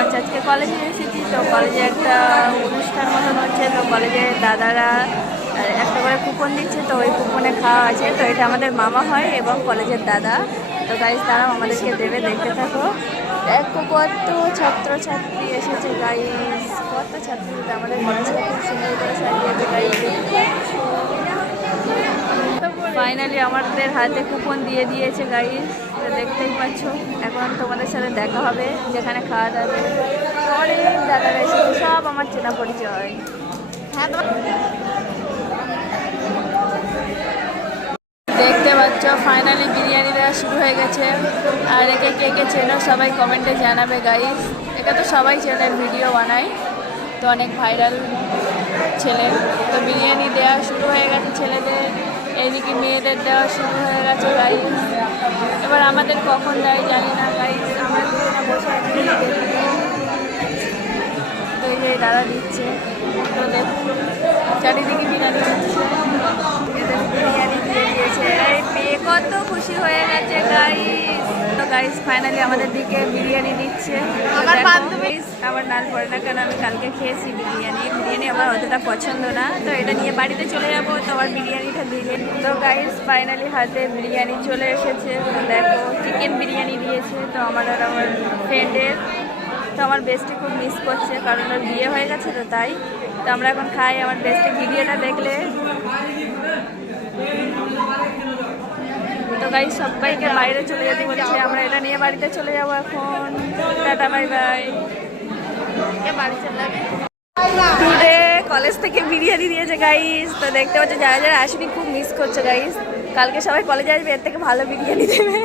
করছে। আজকে কলেজে এসেছি, তো কলেজে একটা অনুষ্ঠান মতন হচ্ছে, তো কলেজের দাদারা একটা করে কুপন দিচ্ছে, তো ওই কুপনে খাওয়া আছে। তো এটা আমাদের মামা হয় এবং কলেজের দাদা। তো গাইস তারাও আমাদেরকে দেবে, দেখতে থাকো। দেখো কত ছাত্রছাত্রী এসেছে গাইস, কত ছাত্রী আমাদের কলেজটা খুব সুন্দর করে সাজিয়েছে গাইস। ফাইনালি আমাদের হাতে কুপন দিয়ে দিয়েছে গাইস, তো দেখতেই পাচ্ছ। এখন তোমাদের সাথে দেখা হবে যেখানে খাওয়া দাওয়া। অনেক দাদারা এসেছে, সব আমার চেনা পরিচয়। হ্যাঁ, দেখতে পাচ্ছ ফাইনালি বিরিয়ানি দেওয়া শুরু হয়ে গেছে। আর একে কে কে চেনো সবাই কমেন্টে জানাবে গাইস। একে তো সবাই চেনে, ভিডিও বানায়, তো অনেক ভাইরাল ছেলে। তো বিরিয়ানি দেওয়া শুরু হয়ে গেছে ছেলেদের, এইদিকে মেয়েদের দেওয়া শুরু হয়ে গেছে গাইস। এবার আমাদের কখন দেয় জানি না গাইস, আমরা দুজনে বসে আছি। তো এই যে দাদা দিচ্ছে, তো দেখুন চারিদিকে বিরিয়ানি দিচ্ছে, এদের বিরিয়ানি দিয়ে দিয়েছে। এই পেয়ে কত খুশি হয়ে গেছে গাইস। তো গাইস ফাইনালি আমাদের দিকে বিরিয়ানি দিচ্ছে। আমার বান্ধবী আমার নাল পড়ে না, কারণ আমি কালকে খেয়েছি বিরিয়ানি আমার অতটা পছন্দ না। তো এটা নিয়ে বাড়িতে চলে যাবো, তো আমার বিরিয়ানিটা দিলে। তো গাইস ফাইনালি হাতে বিরিয়ানি চলে এসেছে। তো দেখো চিকেন বিরিয়ানি দিয়েছে, তো আমার আর আমার ফ্রেন্ডের। তো আমার বেস্টে খুব মিস করছে, কারণ ওর বিয়ে হয়ে গেছে, তো তাই। তো আমরা এখন খাই। আমার বেস্টে ভিডিওটা দেখলে। তো গাইস সবাইকে বাইরে চলে যেতে বলছে, আমরা এটা নিয়ে বাড়িতে চলে যাবো এখন। Tata bye bye. Today college থেকে বিরিয়ানি দিয়েছে গাইস। তো দেখতে পাচ্ছ যারা যারা আসেনি খুব মিস করছে গাইস। কালকে সবাই কলেজে আসবে, এর থেকে ভালো বিরিয়ানি দেবে।